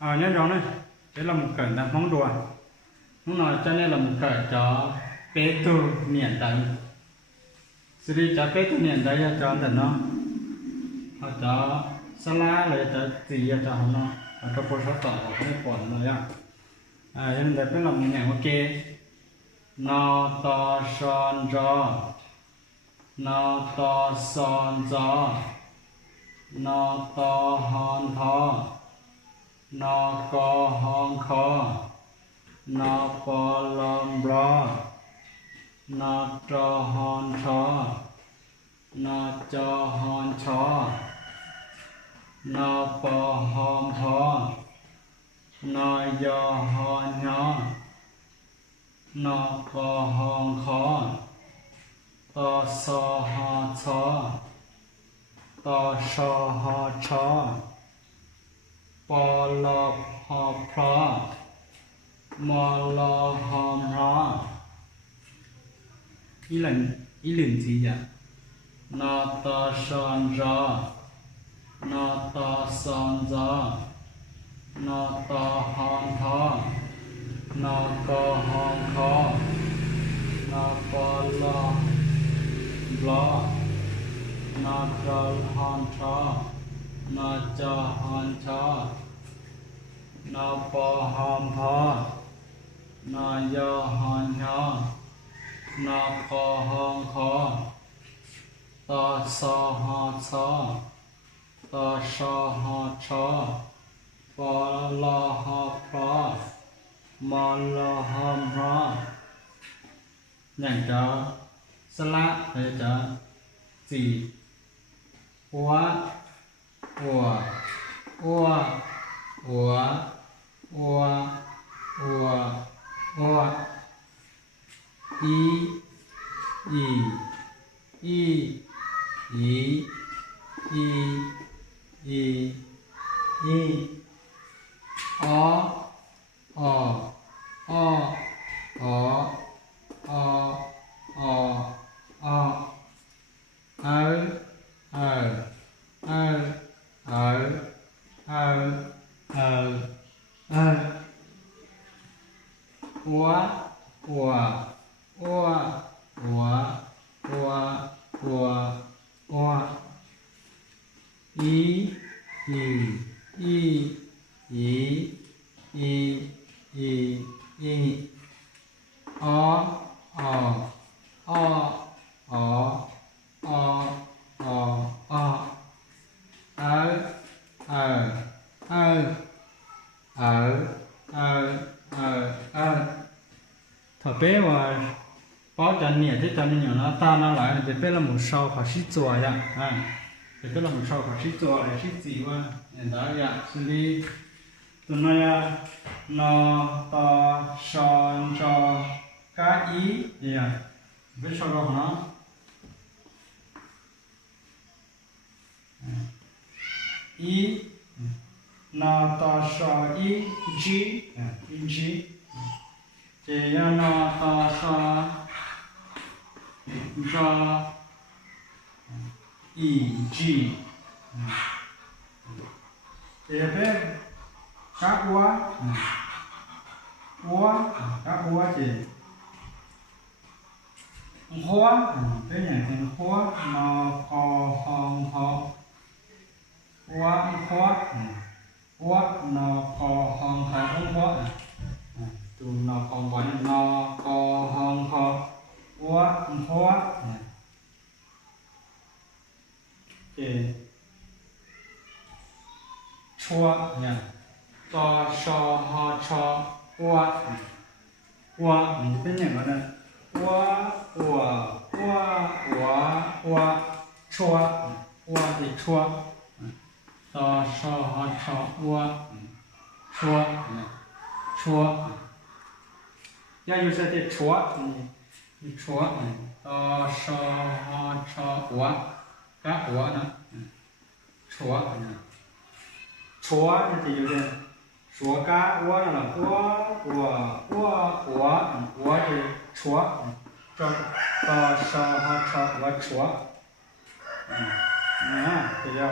nhớ rõ này, đấy là một cẩn là món đồ. Món nào cho nên là một cẩn cho bé tu miền Tây. Xử lý cho bé tu miền Tây cho anh nó, họ cho salad lại cho gì cho nó, cho bột sốt tỏi không còn nữa ya. Nên đấy là một nhà ok. Nó to son gió, nó to son gió, nó to hòn thò, nó co hòn kho, nó po lom bro, nó cho hòn chó, nó cho hòn chó, nó po hòn thò, nó do hòn nhỏ, nó po hòn khó, to so ho chó, to so ho chó, po lo ho pro, mo lo hom ro. Ý lần gì vậy? Nó to son gió, nó to son gió, nó to hòn thò, nó co hòn khó, nó po lo blo, nó cho hòn chó, nó cho hòn chó, nó po hòn thò, nó do hòn nhỏ, nó co hòn khó, to so ho chó, to so ho chó, po lo ho pro, mo lo hom ro. Nhảy cho salad để cho gì quá ủa ủa ủa ủa ủa ủa y y y y y y y o o o o o o o ơ ơ ơ ơ ơ ơ ơ ủa ủa ủa ủa ủa ủa ủa y y y y y y y o o o o o o o ơ ơ ơ ơ ơ ơ. Thọ bé và bao chân nhẹ thế cho nên nó ta nó lại thì bé là một sau phải xí chùa ya, thì bé là một sau phải xí chùa để xí gì qua hiện tại ya, xử lý tụi nó ya nó to son cho cá ý ya, biết sao đâu hả? Ý nó to so ý g g thì nó to so do ý g thì biết các quá các quá thì hóa cái này thì hóa nó có hòn họ hóa nó có hòn họ không hóa tụ nó còn vẫn nó có hòn họ hóa thì chua nha to so ho cho hóa cái này gọi là chua thì chua to so ho cho chua ya yu sẽ thì chua to so ho cho các nữa chua thì yu sẽ chua cá là thì chua cho to so ho cho chua nè thì giờ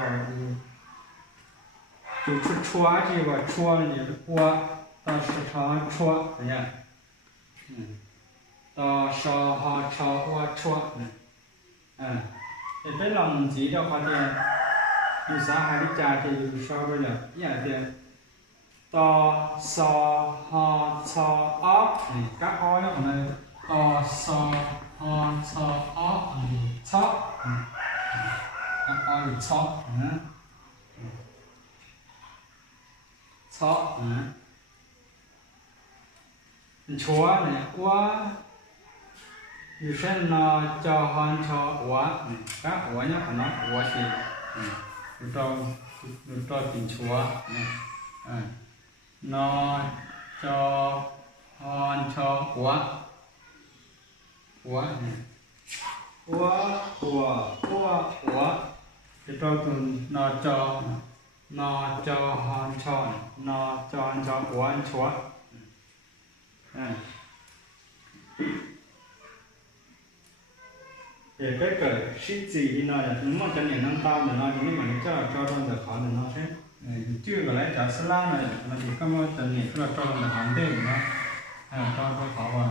就出戳这个戳里的锅，到时常戳怎样？到烧哈炒我戳，để tới lòng chỉ cho con tiền, dù sao hai đứa cha thì dù sao bây giờ ý là tiền, to so ha cho ó, các ó nó này to so ha cho ó, chó, các ó là chó, chó, chúa này quá. Dù xem nó cho hơn cho quá các quá nhá nó quá thì cho tình chúa nó cho hơn cho quá quá thì cho nó cho hơn cho quá chúa để cái sĩ gì đi nói là nó cho nên năng tao mà nói những mà nó cho được khó thì nó sẽ chưa có lấy trả sữa lá này mà chỉ có một tận nhiệt là cho được hoàn tiền nó cho khó vào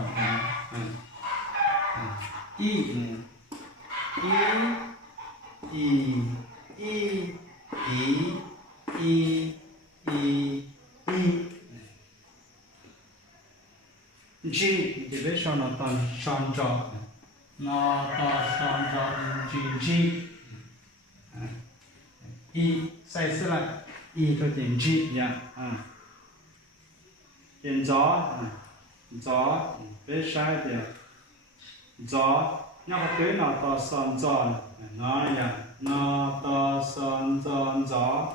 G thì biết sao nó toàn son trọ nó to son trọ G I sai sửa lại I cho tiếng G nha tiếng gió biết sai thì gió nhắc tới nó to son trọ nó nha nó to son trọ gió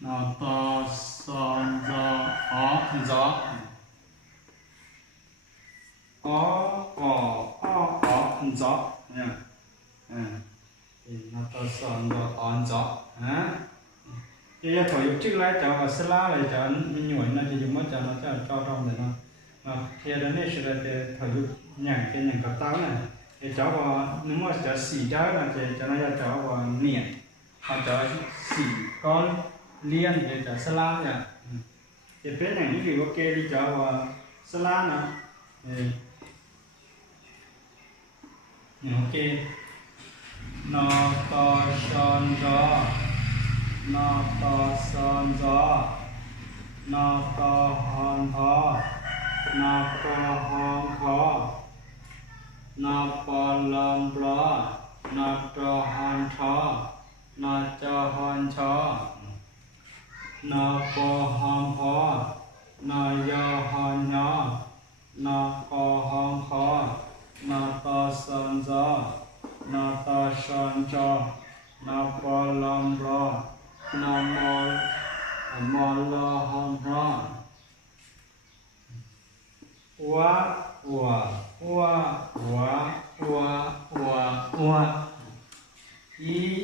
nó to son trọ gió gió nha nó to son gió gió bây giờ thổi trước lại cho và sơ lá lại cho nhồi nó thì dùng mất cho nó cho trong để nó thì đến đây sẽ là thổi nhàng cái nhàng cặp táo này để cho vào nếu mà cho xì trái là để cho nó ra cho vào niệm hoặc cho xì con liên để cho sơ lá nha thì bên này những điều ok đi cho vào sơ lá nè ok nó to son gió nó to son gió nó to hòn thó nó to hòn khó nó to lom blo nó to hòn thó nó cho hòn chó nó to hòn khó nó do hòn nhỏ nó to hòn khó nó to son gió nó to son cho nó to lom blo nó mò lo hòn thó i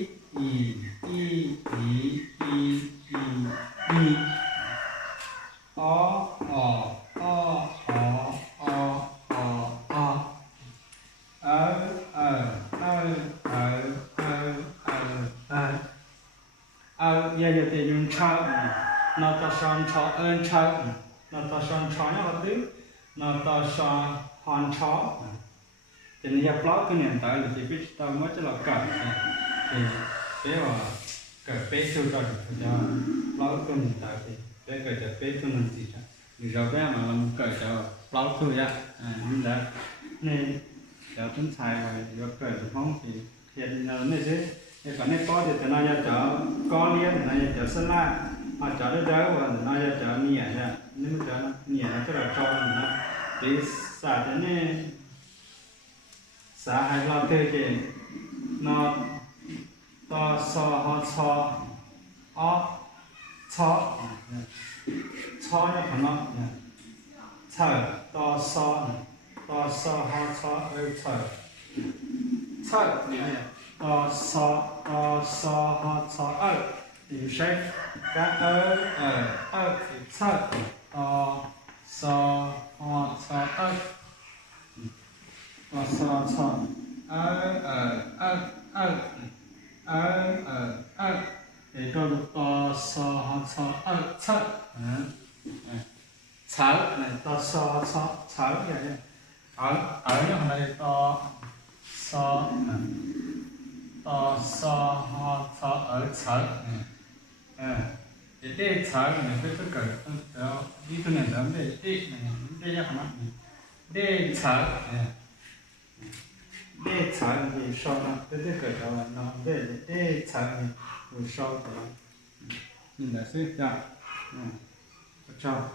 giờ thì dùng chợ nó ta son chợ ơn chợ nó ta son chợ nó là thứ nó ta son hòn chợ thì nó nhập lót cái nền tảng là chỉ biết tao mới cho là cẩn thì thế mà cẩn bé chưa cho được cho lót cái nền tảng thì bé cẩn cho bé cho mình gì đó thì rồi bé mà làm cẩn cho lót thôi á nhưng đã nên cho chúng xài rồi cẩn được không thì hiện giờ này chứ cái này có thì nó ra chợ có liên thì nó ra chợ sơn la họ chợ đó đó và nó ra chợ nhẹ nha nếu mà chợ nhẹ nó là cho nó thì xả thế này xả hai lo thế thì nó to so họ cho cho nó nó thở to so họ cho thở to so họ cho thì sẽ các thì thở to so họ cho to so cho thì cho to so họ Thở này to so thở vậy nha. Ở nó này to so ho thở ở thở. Để thở này cái tất cả đó đi từ này đến để này ra hả? Để thở để thở thì so nó tất cả đó nó để thở thì so đó. Nhìn là xí ra. Cho